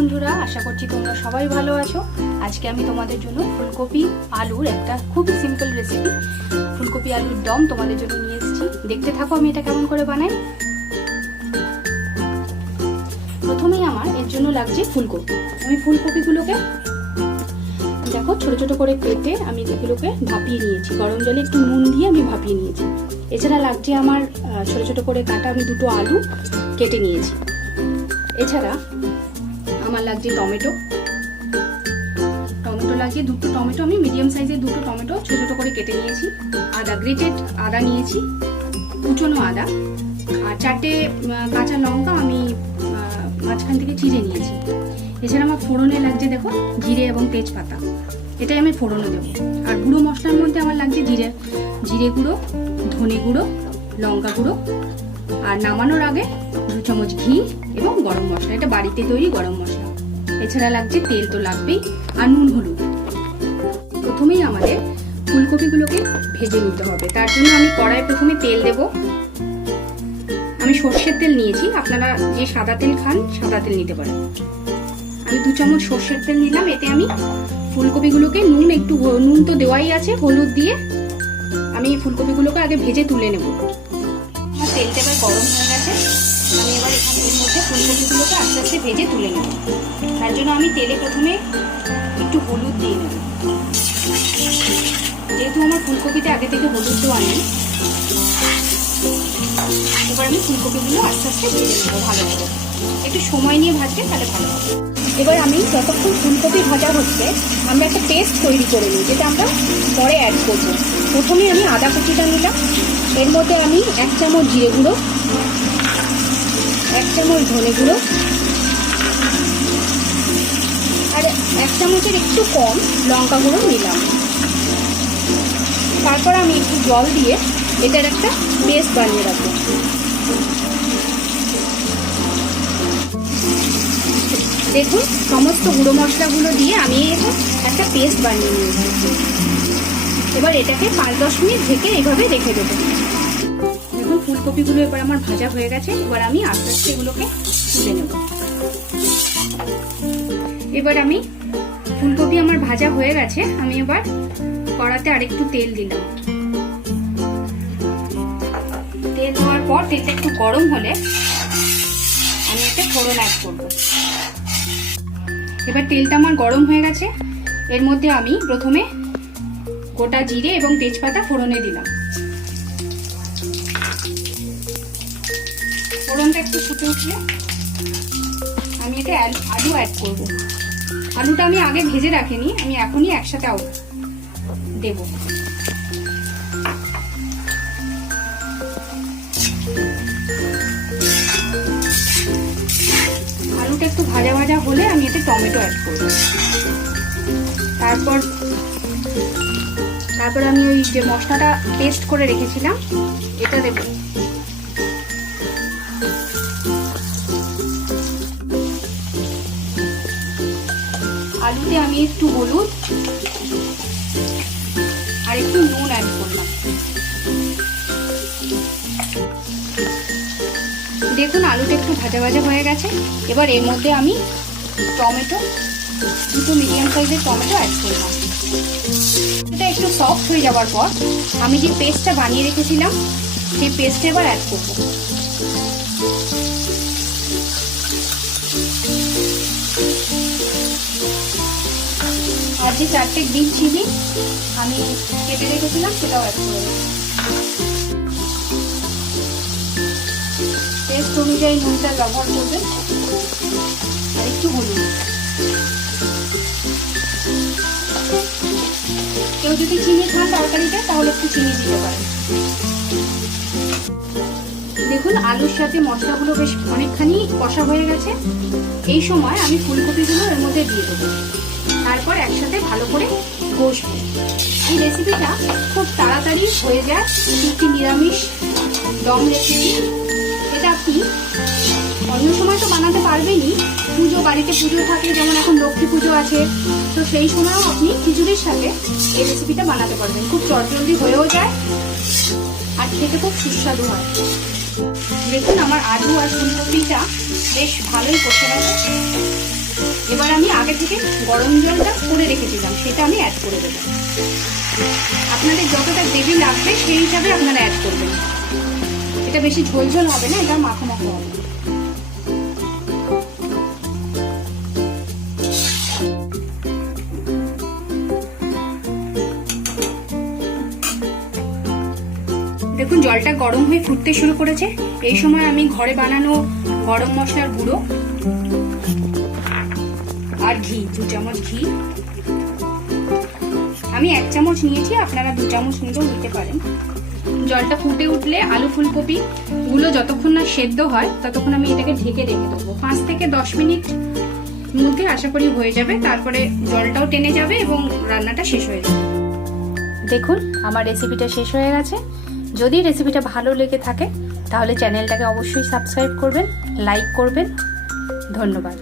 বন্ধুরা, আশা করছি তোমরা সবাই ভালো আছো। আজকে আমি তোমাদের জন্য ফুলকপি আলুর একটা খুব সিম্পল রেসিপি ফুলকপি আলুর দম তোমাদের জন্য নিয়ে এসেছি। দেখতে থাকো আমি এটা কেমন করে বানাই। প্রথমেই আমার এর জন্য লাগছে ফুলকপি। আমি ফুলকপিগুলোকে দেখো ছোট ছোট করে কেটে আমি এগুলোকে ভাপিয়ে নিয়েছি, গরম জলে একটু নুন দিয়ে আমি ভাপিয়ে নিয়েছি। এছাড়া লাগছে আমার ছোট ছোট করে কাটা আমি দুটো আলু কেটে নিয়েছি। এছাড়া আমার লাগছে টমেটো লাগছে দুটো টমেটো, আমি মিডিয়াম সাইজের দুটো টমেটো ছোট ছোট করে কেটে নিয়েছি। আদা, গ্রেটেড আদা নিয়েছি, কুচনো আদা, আর 4টে কাঁচা লঙ্কা আমি মাঝখান থেকে চিড়ে নিয়েছি। এছাড়া আমার ফোড়নে লাগছে দেখো জিরে এবং তেজপাতা, এটাই আমি ফোড়নে দেবো। আর গুঁড়ো মশলার মধ্যে আমার লাগছে জিরে গুঁড়ো, ধনে গুঁড়ো, লঙ্কা গুঁড়ো, আর নামানোর আগে 2 চামচ ঘি এবং গরম মশলা, এটা বাড়িতে তৈরি গরম মশলা। এছাড়া লাগছে তেল তো লাগবেই, আর নুন হলুদ। প্রথমেই আমাদের ফুলকপিগুলোকে ভেজে নিতে হবে। তার জন্য আমি কড়াই প্রথমে তেল দেব। আমি সর্ষের তেল নিয়েছি, আপনারা যে সাদা তেল খান সাদা তেল নিতে পারেন। আমি 2 চামচ সর্ষের তেল নিলাম। এতে আমি ফুলকপিগুলোকে নুন তো দেওয়াই আছে, হলুদ দিয়ে আমি ফুলকপিগুলোকে আগে ভেজে তুলে নেব। আমার তেলটা এবার গরম হয়ে গেছে, আমি এবার এর মধ্যে ফুলকপিগুলোকে আস্তে আস্তে ভেজে তুলে নেব। তার জন্য আমি তেলে প্রথমে একটু হলুদ দিয়ে নেব। যেহেতু আমার ফুলকপিতে আগে থেকে হলুদ দেওয়া নেই, এবার আমি ফুলকপিগুলো আস্তে আস্তে ভেজে নেব ভালো করে। একটু সময় নিয়ে ভাজবে তাহলে ভালো হবে। এবার আমি যতক্ষণ ফুলকপি ভাজা হচ্ছে আমরা একটা পেস্ট তৈরি করে নিই, যেটা আমরা পরে অ্যাড করব। প্রথমে আমি আদা কুচিটা নিলাম, এর মধ্যে আমি 1 চামচ জিরে গুঁড়ো, 1 চামচ ধনে গুঁড়ো, আর 1 চামচের একটু কম লঙ্কা গুঁড়ো নিলাম। তারপর আমি একটু জল দিয়ে এটার একটা পেস্ট বানিয়ে রাখবো। দেখুন সমস্ত গুঁড়ো মশলাগুলো দিয়ে আমি একটা পেস্ট বানিয়ে নিয়েছি। এবার এটাকে 5-10 মিনিট ঢেকে এইভাবে রেখে দেবো। দেখুন ফুলকপিগুলো এবার আমার ভাজা হয়ে গেছে। এবার আমি আস্তে আস্তে এগুলোকে তুলে নেব। এবার আমি ফুলকপি আমার ভাজা হয়ে গেছে, আমি এবার কড়াতে আরেকটু তেল দিলাম। তেল দেওয়ার পর তেলটা একটু গরম হলে আমি একটা ফোড়ন অ্যাড করব। এবার তেলটা আমার গরম হয়ে গেছে, এর মধ্যে আমি প্রথমে গোটা জিরে এবং তেজপাতা ফোড়নে দিলাম। ফোড়নটা একটু ফুটে উঠলে আমি এতে আলু অ্যাড করব। আলুটা আমি আগে ভেজে রাখিনি, আমি এখনই একসাথে দেব। আলুটা একটু ভাজা ভাজা হলে আমি এতে টমেটো অ্যাড করব। তারপর আমি ওই যে মশলাটা পেস্ট করে রেখেছিলাম এটা দেব। আলুতে আমি একটু হলুদ আর একটু নুন অ্যাড করলাম। দেখুন আলুটা একটু ভাজা ভাজা হয়ে গেছে। এবার এর মধ্যে আমি টমেটো, দুটো মিডিয়াম সাইজের টমেটো অ্যাড করলাম। এটা একটু সফট হয়ে যাওয়ার পর আমি যে পেস্টটা বানিয়ে রেখেছিলাম সেই পেস্টটা এবার অ্যাড করব। আর যে 4টে গ্রিন চিলি আমি কেটে রেখেছিলাম সেটাও অ্যাড করে দেব। টেস্ট অনুযায়ী নুনটা ব্যবহার করবেন, আর একটু হলুদ। কেউ যদি চিনি খান তরকারিতে তাহলে একটু চিনি দিতে পারেন। দেখুন আলুর সাথে মশলাগুলো বেশ অনেকখানি কষা হয়ে গেছে। এই সময় আমি ফুলকপিগুলো এর মধ্যে দিয়ে দেবো, তারপর একসাথে ভালো করে কষবো। এই রেসিপিটা খুব তাড়াতাড়ি হয়ে যায়, একটি নিরামিষ দম রেসিপি। এটা আপনি অন্য সময় তো বানাতে পারবেনই, বাড়িতে পুজো থাকে, যেমন এখন লক্ষ্মী পুজো আছে, তো সেই সময়ও আপনি খিচুড়ির সাথে এই রেসিপিটা বানাতে পারবেন। খুব চটজলদি হয়েও যায় আর খেতে খুব সুস্বাদু হয়। দেখুন আমার আলু আর ফুলকপিটা বেশ ভালোই কষে গেছে। এবার আমি আগে থেকে গরম জলটা করে রেখেছিলাম সেটা আমি অ্যাড করে দেবো। আপনাদের যতটা গ্রেভি লাগবে সেই হিসাবে আপনারা অ্যাড করবেন। এটা বেশি ঝোল ঝোল হবে না, এটা মাখো মাখো হবে। দেখুন জলটা গরম হয়ে ফুটতে শুরু করেছে। এই সময় আমি ঘরে বানানো গরম মশলার গুঁড়ো আর ঘি, 2 চামচ ঘি, আমি 1 চামচ নিয়েছি, আপনারা 2 চামচ নিলেও নিতে পারেন। জলটা ফুটে উঠলে আলু ফুলকপি গুলো যতক্ষণ না সেদ্ধ হয় ততক্ষণ আমি এটাকে ঢেকে রেখে দেবো। 5 থেকে 10 মিনিট মধ্যে আশা করি হয়ে যাবে, তারপরে জলটাও টেনে যাবে এবং রান্নাটা শেষ হয়ে যাবে। দেখুন আমার রেসিপিটা শেষ হয়ে গেছে। যদি রেসিপিটা ভালো লেগে থাকে তাহলে চ্যানেলটাকে অবশ্যই সাবস্ক্রাইব করবেন, লাইক করবেন। ধন্যবাদ।